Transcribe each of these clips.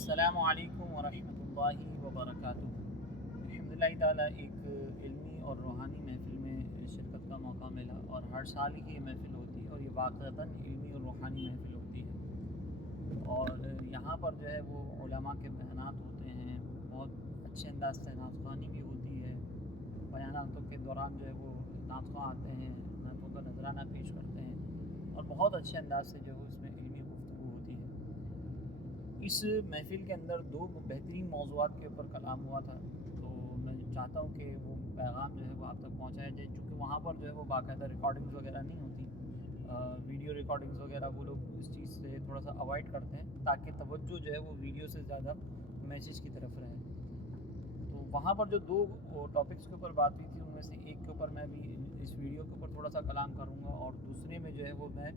السلام علیکم ورحمۃ اللہ وبرکاتہ۔ الحمدللہ تعالیٰ ایک علمی اور روحانی محفل میں شرکت کا موقع ملا، اور ہر سال ہی یہ محفل ہوتی ہے اور یہ واقعتاً علمی اور روحانی محفل ہوتی ہے، اور یہاں پر جو ہے وہ علماء کے بیانات ہوتے ہیں، بہت اچھے انداز سے نعت خوانی بھی ہوتی ہے، بیاناتوں کے دوران جو ہے وہ نعت خواں آتے ہیں، نعتوں کا نذرانہ پیش کرتے ہیں، اور بہت اچھے انداز سے جو ہے اس میں علمی گفتگو ہوتی ہے۔ اس محفل کے اندر دو بہترین موضوعات کے اوپر کلام ہوا تھا، تو میں چاہتا ہوں کہ وہ پیغام جو ہے وہ آپ تک پہنچایا جائے، چونکہ وہاں پر جو ہے وہ باقاعدہ ریکارڈنگز وغیرہ نہیں ہوتی، ویڈیو ریکارڈنگز وغیرہ وہ لوگ اس چیز سے تھوڑا سا اوائڈ کرتے ہیں تاکہ توجہ جو ہے وہ ویڈیو سے زیادہ میسیج کی طرف رہے۔ تو وہاں پر جو دو ٹاپکس کے اوپر بات ہوئی تھی، ان میں سے ایک کے اوپر میں بھی اس ویڈیو کے اوپر تھوڑا سا کلام کروں گا، اور دوسرے میں جو ہے وہ میں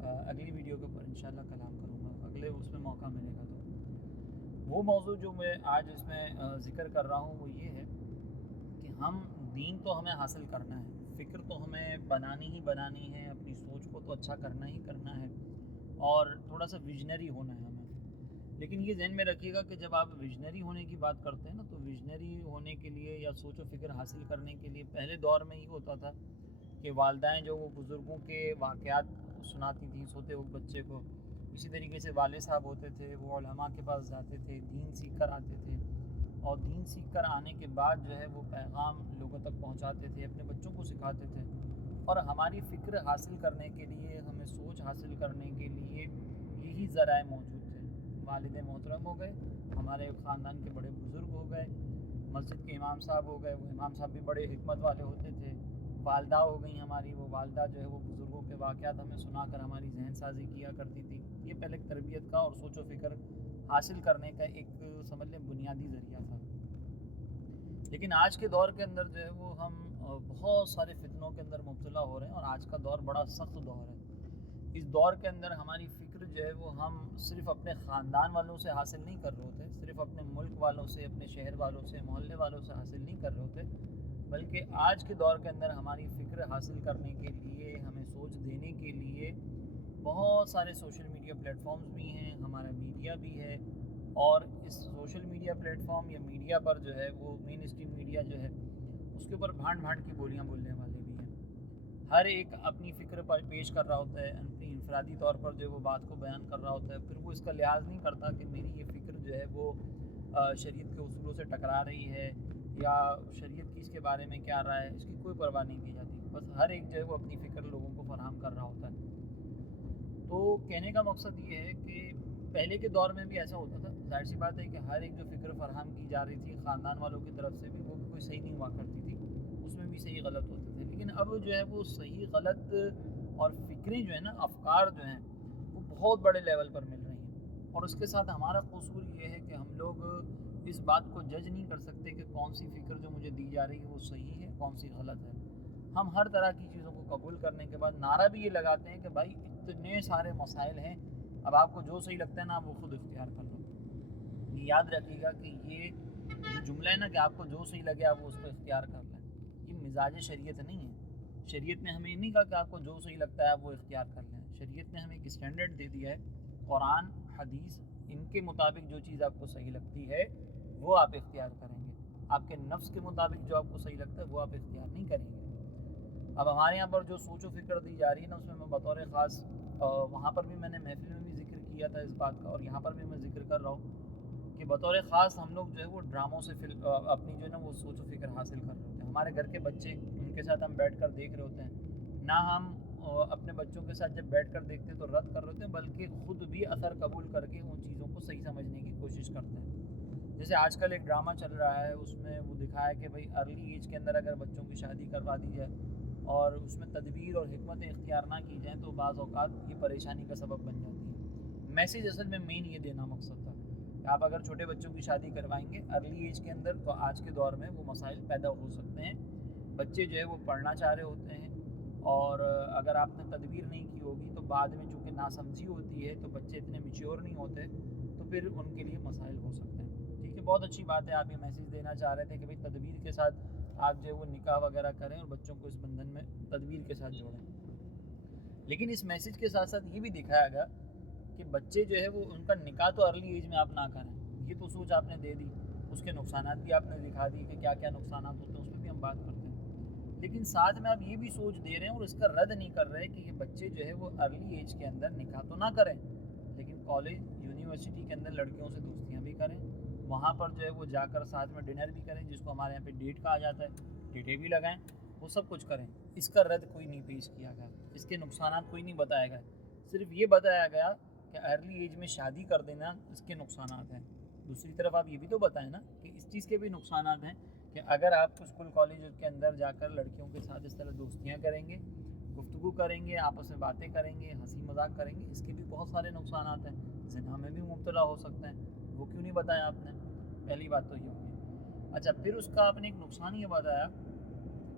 اگلی ویڈیو کے اوپر انشاءاللہ کلام کروں گا، اگلے اس میں موقع ملے گا۔ تو وہ موضوع جو میں آج اس میں ذکر کر رہا ہوں وہ یہ ہے کہ ہم دین تو ہمیں حاصل کرنا ہے، فکر تو ہمیں بنانی ہے، اپنی سوچ کو تو اچھا کرنا ہی کرنا ہے، اور تھوڑا سا ویژنری ہونا ہے ہمیں۔ لیکن یہ ذہن میں رکھیے گا کہ جب آپ ویژنری ہونے کی بات کرتے ہیں نا، تو ویژنری ہونے کے لیے یا سوچ و فکر حاصل کرنے کے لیے پہلے دور میں یہ ہوتا تھا کہ والدائیں جو وہ بزرگوں کے واقعات سناتی تھیں سوتے ہوئے بچے کو، اسی طریقے سے والد صاحب ہوتے تھے، وہ علماء کے پاس جاتے تھے، دین سیکھ کر آتے تھے، اور دین سیکھ کر آنے کے بعد جو ہے وہ پیغام لوگوں تک پہنچاتے تھے، اپنے بچوں کو سکھاتے تھے، اور ہماری فکر حاصل کرنے کے لیے، ہمیں سوچ حاصل کرنے کے لیے یہی ذرائع موجود تھے۔ والد محترم ہو گئے، ہمارے خاندان کے بڑے بزرگ ہو گئے، مسجد کے امام صاحب ہو گئے، وہ امام صاحب بھی بڑے حکمت والے ہوتے تھے، والدہ ہو گئیں ہماری، وہ والدہ جو ہے وہ بزرگوں کے واقعات ہمیں سنا کر ہماری ذہن سازی کیا کرتی تھی۔ یہ پہلے ایک تربیت کا اور سوچ و فکر حاصل کرنے کا ایک سمجھ لیں بنیادی ذریعہ تھا۔ لیکن آج کے دور کے اندر جو ہے وہ ہم بہت سارے فتنوں کے اندر مبتلا ہو رہے ہیں، اور آج کا دور بڑا سخت دور ہے۔ اس دور کے اندر ہماری فکر جو ہے وہ ہم صرف اپنے خاندان والوں سے حاصل نہیں کر رہے ہوتے، صرف اپنے ملک والوں سے، اپنے شہر والوں سے، محلے والوں سے حاصل نہیں کر رہے ہوتے، بلکہ آج کے دور کے اندر ہماری فکر حاصل کرنے کے لیے، ہمیں سوچ دینے کے لیے بہت سارے سوشل میڈیا پلیٹ فارمز بھی ہیں، ہمارا میڈیا بھی ہے، اور اس سوشل میڈیا پلیٹ فارم یا میڈیا پر جو ہے وہ مین اسٹریم میڈیا جو ہے اس کے اوپر بھانڈ بھانڈ کی بولیاں بولنے والے بھی ہیں۔ ہر ایک اپنی فکر پر پیش کر رہا ہوتا ہے، اپنی انفرادی طور پر جو ہے وہ بات کو بیان کر رہا ہوتا ہے، پھر وہ اس کا لحاظ نہیں کرتا کہ میری یہ فکر جو ہے وہ شریعت کے اصولوں سے ٹکرا رہی ہے، یا شریعت کی اس کے بارے میں کیا رائے ہے، اس کی کوئی پرواہ نہیں کی جاتی، بس ہر ایک جو ہے وہ اپنی فکر لوگوں کو فراہم کر رہا ہوتا ہے۔ تو کہنے کا مقصد یہ ہے کہ پہلے کے دور میں بھی ایسا ہوتا تھا، ظاہر سی بات ہے کہ ہر ایک جو فکر فراہم کی جا رہی تھی خاندان والوں کی طرف سے بھی، وہ بھی کوئی صحیح نہیں ہوا کرتی تھی، اس میں بھی صحیح غلط ہوتے تھے، لیکن اب جو ہے وہ صحیح غلط اور فکریں جو ہیں نا، افکار جو ہیں وہ بہت بڑے لیول پر مل رہی ہیں، اور اس کے ساتھ ہمارا قصور یہ ہے کہ ہم لوگ اس بات کو جج نہیں کر سکتے کہ کون سی فکر جو مجھے دی جا رہی ہے وہ صحیح ہے، کون سی غلط ہے۔ ہم ہر طرح کی چیزوں کو قبول کرنے کے بعد نعرہ بھی یہ لگاتے ہیں کہ بھائی اتنے سارے مسائل ہیں، اب آپ کو جو صحیح لگتا ہے نا آپ وہ خود اختیار کر لو۔ یہ یاد رکھیے گا کہ یہ جو جملہ ہے نا کہ آپ کو جو صحیح لگے آپ وہ اس کو اختیار کر لیں، یہ مزاج شریعت نہیں ہے۔ شریعت نے ہمیں نہیں کہا کہ آپ کو جو صحیح لگتا ہے آپ وہ اختیار کر لیں، شریعت نے ہمیں ایک اسٹینڈرڈ دے دیا ہے، قرآن حدیث، ان کے مطابق جو چیز آپ کو صحیح لگتی ہے وہ آپ اختیار کریں گے، آپ کے نفس کے مطابق جو آپ کو صحیح لگتا ہے وہ آپ اختیار نہیں کریں گے۔ اب ہمارے یہاں پر جو سوچ و فکر دی جا رہی ہے نا، اس میں بطور خاص وہاں پر بھی میں نے محفل میں بھی ذکر کیا تھا اس بات کا، اور یہاں پر بھی میں ذکر کر رہا ہوں کہ بطور خاص ہم لوگ جو ہے وہ ڈراموں سے اپنی جو ہے نا وہ سوچ و فکر حاصل کر رہے ہوتے ہیں۔ ہمارے گھر کے بچے، ان کے ساتھ ہم بیٹھ کر دیکھ رہے ہوتے ہیں، نہ ہم اپنے بچوں کے ساتھ جب بیٹھ کر دیکھتے ہیں تو رد کر رہے ہوتے ہیں، بلکہ خود بھی اثر قبول کر کے ان چیزوں کو صحیح سمجھنے کی کوشش کرتے ہیں۔ جیسے آج کل ایک ڈرامہ چل رہا ہے، اس میں وہ دکھایا کہ بھائی ارلی ایج کے اندر اگر بچوں کی شادی کروا دی جائے اور اس میں تدبیر اور حکمت اختیار نہ کی جائیں تو بعض اوقات یہ پریشانی کا سبب بن جاتی ہے۔ میسیج اصل میں مین یہ دینا مقصد تھا کہ آپ اگر چھوٹے بچوں کی شادی کروائیں گے ارلی ایج کے اندر تو آج کے دور میں وہ مسائل پیدا ہو سکتے ہیں، بچے جو ہے وہ پڑھنا چاہ رہے ہوتے ہیں، اور اگر آپ نے تدبیر نہیں کی ہوگی تو بعد میں چونکہ ناسمجھی ہوتی ہے تو بچے اتنے میچیور نہیں ہوتے، تو پھر ان کے لیے مسائل ہو سکتے ہیں۔ ٹھیک ہے، بہت اچھی بات ہے، آپ یہ میسیج دینا چاہ رہے تھے کہ بھائی تدبیر کے ساتھ آپ جو ہے وہ نکاح وغیرہ کریں اور بچوں کو اس بندھن میں تدبیر کے ساتھ جوڑیں، لیکن اس میسیج کے ساتھ ساتھ یہ بھی دکھایا گیا کہ بچے جو ہے وہ ان کا نکاح تو ارلی ایج میں آپ نہ کریں، یہ تو سوچ آپ نے دے دی، اس کے نقصانات بھی آپ نے دکھا دی کہ کیا کیا نقصانات ہوتے ہیں، اس پہ بھی ہم بات کرتے ہیں، لیکن ساتھ میں آپ یہ بھی سوچ دے رہے ہیں اور اس کا رد نہیں کر رہے کہ یہ بچے جو ہے وہ ارلی ایج کے اندر نکاح تو نہ کریں، لیکن کالج یونیورسٹی کے اندر لڑکیوں سے دوستیاں بھی کریں، وہاں پر جو ہے وہ جا کر ساتھ میں ڈنر بھی کریں، جس کو ہمارے یہاں پہ ڈیٹ کہا جاتا ہے، ڈیٹیں بھی لگائیں، وہ سب کچھ کریں۔ اس کا رد کوئی نہیں پیش کیا گیا، اس کے نقصانات کوئی نہیں بتایا گیا، صرف یہ بتایا گیا کہ ارلی ایج میں شادی کر دینا اس کے نقصانات ہیں۔ دوسری طرف آپ یہ بھی تو بتائیں نا کہ اس چیز کے بھی نقصانات ہیں کہ اگر آپ اسکول کالج کے اندر جا کر لڑکیوں کے ساتھ اس طرح دوستیاں کریں گے، گفتگو کریں گے، آپس میں باتیں کریں گے، ہنسی مذاق کریں گے، اس کے بھی بہت سارے نقصانات ہیں، زنا میں بھی مبتلا ہو سکتے ہیں، وہ کیوں نہیں بتایا آپ نے؟ پہلی بات تو یہ ہوگی۔ اچھا، پھر اس کا آپ نے ایک نقصان یہ بتایا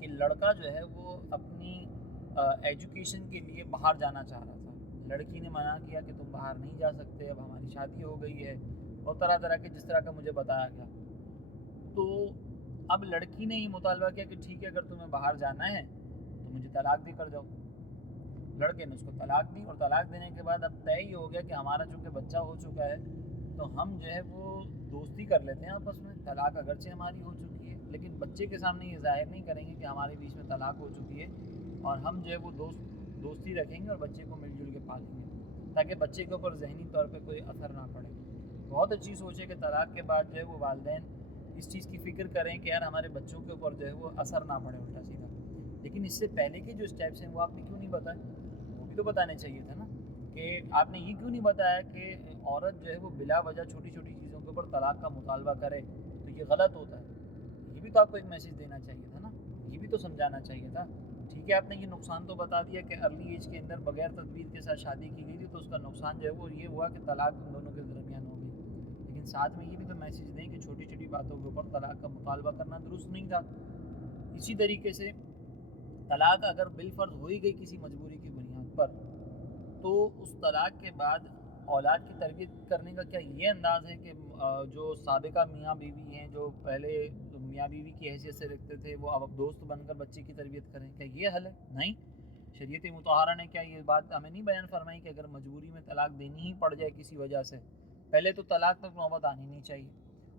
کہ لڑکا جو ہے وہ اپنی ایجوکیشن کے لیے باہر جانا چاہ رہا تھا، لڑکی نے منع کیا کہ تم باہر نہیں جا سکتے، اب ہماری شادی ہو گئی ہے، اور طرح طرح کے جس طرح کا مجھے بتایا گیا۔ تو اب لڑکی نے یہ مطالبہ کیا کہ ٹھیک ہے اگر تمہیں باہر جانا ہے تو مجھے طلاق دے کر جاؤ۔ لڑکے نے اس کو طلاق دی، اور طلاق دینے کے بعد اب طے ہی ہو گیا کہ ہمارا چونکہ بچہ ہو چکا ہے تو ہم جو ہے وہ دوستی کر لیتے ہیں آپس میں، طلاق اگرچہ ہماری ہو چکی ہے لیکن بچے کے سامنے یہ ظاہر نہیں کریں گے کہ ہمارے بیچ میں طلاق ہو چکی ہے، اور ہم جو ہے وہ دوستی رکھیں گے اور بچے کو مل جل کے پالیں گے تاکہ بچے کے اوپر ذہنی طور پہ کوئی اثر نہ پڑے۔ بہت اچھی سوچ ہے کہ طلاق کے بعد جو ہے وہ والدین اس چیز کی فکر کریں کہ یار ہمارے بچوں کے اوپر جو ہے وہ اثر نہ پڑے الٹا سیدھا، لیکن اس سے پہلے کے جو اسٹیپس ہیں وہ آپ نے کیوں نہیں بتائے؟ وہ بھی تو بتانے چاہیے تھا نا، کہ آپ نے یہ کیوں نہیں بتایا کہ عورت جو ہے وہ بلا وجہ چھوٹی چھوٹی چیزوں کے اوپر طلاق کا مطالبہ کرے تو یہ غلط ہوتا ہے، یہ بھی تو آپ کو ایک میسیج دینا چاہیے تھا نا، یہ بھی تو سمجھانا چاہیے تھا۔ ٹھیک ہے آپ نے یہ نقصان تو بتا دیا کہ ارلی ایج کے اندر بغیر تدبیر کے ساتھ شادی کی گئی تھی تو اس کا نقصان جو ہے وہ یہ ہوا کہ طلاق ان دونوں کے درمیان ہو گئی، لیکن ساتھ میں یہ بھی تو میسیج دیں کہ چھوٹی چھوٹی باتوں کے اوپر طلاق کا مطالبہ کرنا درست نہیں تھا۔ اسی طریقے سے طلاق اگر بالفرض ہو ہی گئی کسی مجبوری کی بنیاد پر تو اس طلاق کے بعد اولاد کی تربیت کرنے کا کیا یہ انداز ہے کہ جو سابقہ میاں بیوی ہیں جو پہلے میاں بیوی کی حیثیت سے رکھتے تھے وہ اب دوست بن کر بچے کی تربیت کریں؟ کیا یہ حل ہے؟ نہیں، شریعت مطہرہ نے کیا یہ بات ہمیں نہیں بیان فرمائی کہ اگر مجبوری میں طلاق دینی ہی پڑ جائے کسی وجہ سے، پہلے تو طلاق تک نوبت آنی نہیں چاہیے،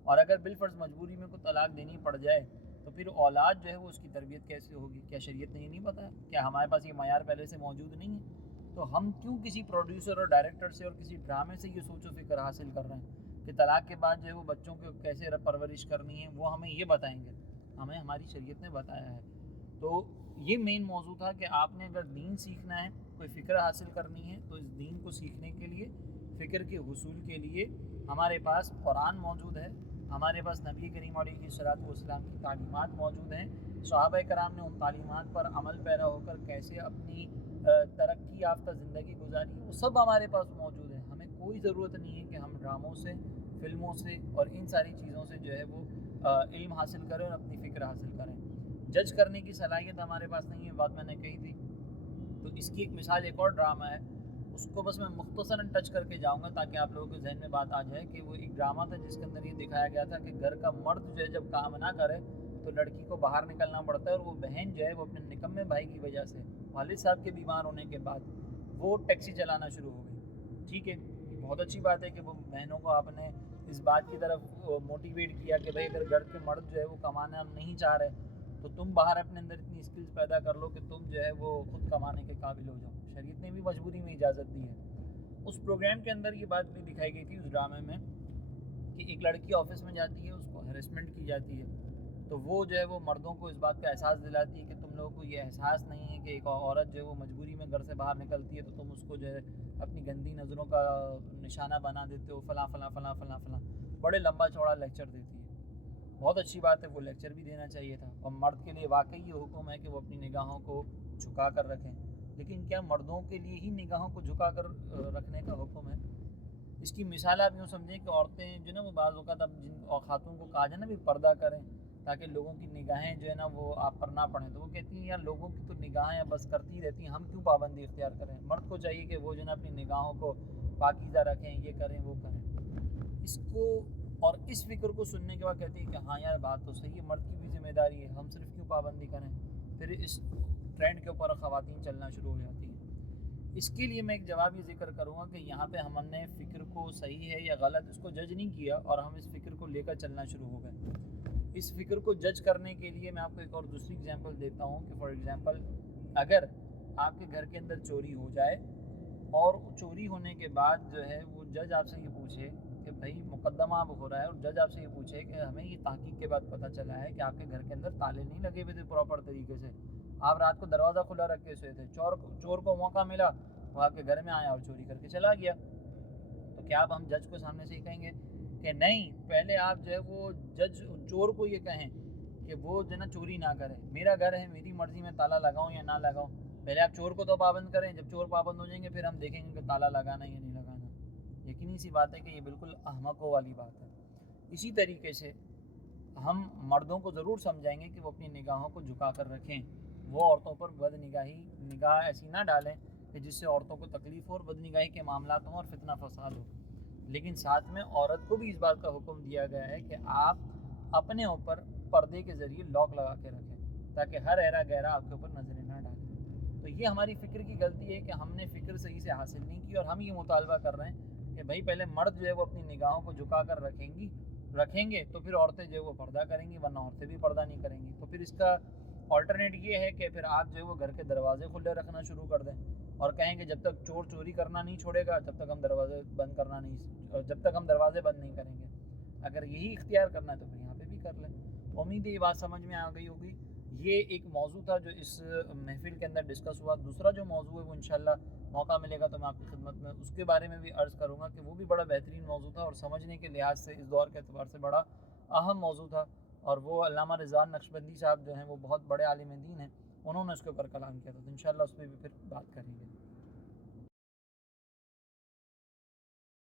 اور اگر بالفرض مجبوری میں کوئی طلاق دینی پڑ جائے تو پھر اولاد جو ہے وہ اس کی تربیت کیسے ہوگی؟ کیا شریعت نے یہ نہیں بتایا؟ کیا ہمارے پاس یہ معیار پہلے سے موجود نہیں ہے؟ تو ہم کیوں کسی پروڈیوسر اور ڈائریکٹر سے اور کسی ڈرامے سے یہ سوچ و فکر حاصل کر رہے ہیں کہ طلاق کے بعد جو ہے وہ بچوں کو کیسے پرورش کرنی ہے وہ ہمیں یہ بتائیں گے؟ ہمیں ہماری شریعت نے بتایا ہے۔ تو یہ مین موضوع تھا کہ آپ نے اگر دین سیکھنا ہے، کوئی فکر حاصل کرنی ہے، تو اس دین کو سیکھنے کے لیے، فکر کے حصول کے لیے ہمارے پاس قرآن موجود ہے، ہمارے پاس نبی کریم علیہ الصلوۃ والسلام کی تعلیمات موجود ہیں، صحابہ کرام نے ان تعلیمات پر عمل پیرا ہو کر کیسے اپنی ترقی یافتہ زندگی گزاری ہے، وہ سب ہمارے پاس موجود ہے۔ ہمیں کوئی ضرورت نہیں ہے کہ ہم ڈراموں سے، فلموں سے اور ان ساری چیزوں سے جو ہے وہ علم حاصل کریں اور اپنی فکر حاصل کریں۔ جج کرنے کی صلاحیت ہمارے پاس نہیں ہے، بات میں نے کہی تھی۔ تو اس کی ایک مثال ایک اور ڈرامہ ہے، اس کو بس میں مختصراً ٹچ کر کے جاؤں گا تاکہ آپ لوگوں کے ذہن میں بات آ جائے کہ وہ ایک ڈرامہ تھا جس کے اندر یہ دکھایا گیا تھا کہ گھر کا مرد جو ہے جب کام نہ کرے تو لڑکی کو باہر نکلنا پڑتا ہے، اور وہ بہن جو ہے وہ اپنے نکمے بھائی کی وجہ سے، والد صاحب کے بیمار ہونے کے بعد، وہ ٹیکسی چلانا شروع ہو گئی۔ ٹھیک ہے، بہت اچھی بات ہے کہ وہ بہنوں کو آپ نے اس بات کی طرف موٹیویٹ کیا کہ بھائی اگر گھر کے مرد جو ہے وہ کمانا نہیں چاہ رہے تو تم باہر اپنے اندر اتنی اسکلز پیدا کر لو کہ تم جو ہے وہ خود کمانے کے قابل ہو جاؤ۔ شریعت نے بھی مجبوری میں اجازت دی ہے۔ اس پروگرام کے اندر یہ بات بھی دکھائی گئی تھی اس ڈرامے میں کہ ایک لڑکی آفس میں جاتی ہے، اس کو ہیرسمنٹ کی جاتی ہے، تو وہ جو ہے وہ مردوں کو اس بات کا احساس دلاتی ہے کہ تم لوگوں کو یہ احساس نہیں ہے کہ ایک عورت جو ہے وہ مجبوری میں گھر سے باہر نکلتی ہے تو تم اس کو جو ہے اپنی گندی نظروں کا نشانہ بنا دیتے ہو، فلاں فلاں فلاں فلاں فلاں، بڑے لمبا چوڑا لیکچر دیتی ہے۔ بہت اچھی بات ہے، وہ لیکچر بھی دینا چاہیے تھا، اور مرد کے لیے واقعی یہ حکم ہے کہ وہ اپنی نگاہوں کو جھکا کر رکھیں، لیکن کیا مردوں کے لیے ہی نگاہوں کو جھکا کر رکھنے کا حکم ہے؟ اس کی مثال آپ یوں سمجھیں کہ عورتیں جو نا وہ بعض اوقات اب جن خاتون کو کہا جائے نا بھی پردہ کریں تاکہ لوگوں کی نگاہیں جو ہے نا وہ آپ پر نہ پڑیں، تو وہ کہتی ہیں یار لوگوں کی تو نگاہیں بس کرتی رہتی ہیں، ہم کیوں پابندی اختیار کریں؟ مرد کو چاہیے کہ وہ جو ہے نا اپنی نگاہوں کو پاکیزہ رکھیں، یہ کریں وہ کریں۔ اس کو اور اس فکر کو سننے کے بعد کہتی ہیں کہ ہاں یار بات تو صحیح ہے، مرد کی بھی ذمہ داری ہے، ہم صرف کیوں پابندی کریں؟ پھر اس ٹرینڈ کے اوپر خواتین چلنا شروع ہو جاتی ہیں۔ اس کے لیے میں ایک جواب یہ ذکر کروں گا کہ یہاں پہ ہم نے فکر کو صحیح ہے یا غلط اس کو جج نہیں کیا، اور ہم اس فکر کو لے کر چلنا شروع ہو گئے۔ اس فکر کو جج کرنے کے لیے میں آپ کو ایک اور دوسری اگزامپل دیتا ہوں کہ فار ایگزامپل اگر آپ کے گھر کے اندر چوری ہو جائے اور چوری ہونے کے بعد جو ہے وہ جج آپ سے یہ پوچھے کہ بھائی مقدمہ اب ہو رہا ہے، اور جج آپ سے یہ پوچھے کہ ہمیں یہ تحقیق کے بعد پتہ چلا ہے کہ آپ کے گھر کے اندر تالے نہیں لگے ہوئے تھے پراپر طریقے سے، آپ رات کو دروازہ کھلا رکھ کے سوئے تھے، چور کو موقع ملا، وہ آپ کے گھر میں آیا اور چوری کر کے چلا گیا، تو کیا اب ہم جج کو سامنے سے یہ کہیں گے کہ نہیں، پہلے آپ جو ہے وہ جج چور کو یہ کہیں کہ وہ جو ہے نا چوری نہ کرے، میرا گھر ہے، میری مرضی میں تالا لگاؤں یا نہ لگاؤں، پہلے آپ چور کو تو پابند کریں، جب چور پابند ہو جائیں گے پھر ہم دیکھیں گے کہ تالا لگانا یا نہیں لگانا۔ یقینی سی بات ہے کہ یہ بالکل احمقوں والی بات ہے۔ اسی طریقے سے ہم مردوں کو ضرور سمجھائیں گے کہ وہ اپنی نگاہوں کو جھکا کر رکھیں، وہ عورتوں پر نگاہ ایسی نہ ڈالیں کہ جس سے عورتوں کو تکلیف ہو اور بد نگاہی کے معاملات ہوں اور فتنہ فساد ہو۔ لیکن ساتھ میں عورت کو بھی اس بات کا حکم دیا گیا ہے کہ آپ اپنے اوپر پردے کے ذریعے لاک لگا کے رکھیں تاکہ ہر ایرا گہرا آپ کے اوپر نظریں نہ ڈالیں۔ تو یہ ہماری فکر کی غلطی ہے کہ ہم نے فکر صحیح سے حاصل نہیں کی، اور ہم یہ مطالبہ کر رہے ہیں کہ بھائی پہلے مرد جو ہے وہ اپنی نگاہوں کو جھکا کر رکھیں گے تو پھر عورتیں جو ہے وہ پردہ کریں گی، ورنہ عورتیں بھی پردہ نہیں کریں گی۔ تو پھر اس کا آلٹرنیٹ یہ ہے کہ پھر آپ جو ہے وہ گھر کے دروازے کھلے رکھنا شروع کر دیں اور کہیں کہ جب تک چور چوری کرنا نہیں چھوڑے گا جب تک ہم دروازے بند نہیں کریں گے۔ اگر یہی اختیار کرنا ہے تو پھر یہاں پہ بھی کر لیں۔ امید ہے یہ بات سمجھ میں آ گئی ہوگی۔ یہ ایک موضوع تھا جو اس محفل کے اندر ڈسکس ہوا۔ دوسرا جو موضوع ہے وہ انشاءاللہ موقع ملے گا تو میں آپ کی خدمت میں اس کے بارے میں بھی عرض کروں گا کہ وہ بھی بڑا بہترین موضوع تھا اور سمجھنے کے لحاظ سے اس دور کے اعتبار سے بڑا اہم موضوع تھا، اور وہ علامہ رضوان نقشبندی صاحب جو ہیں وہ بہت بڑے عالم دین ہیں، انہوں نے اس کے اوپر کلام کیا تھا، تو انشاءاللہ اس پہ بھی پھر بات کریں گے۔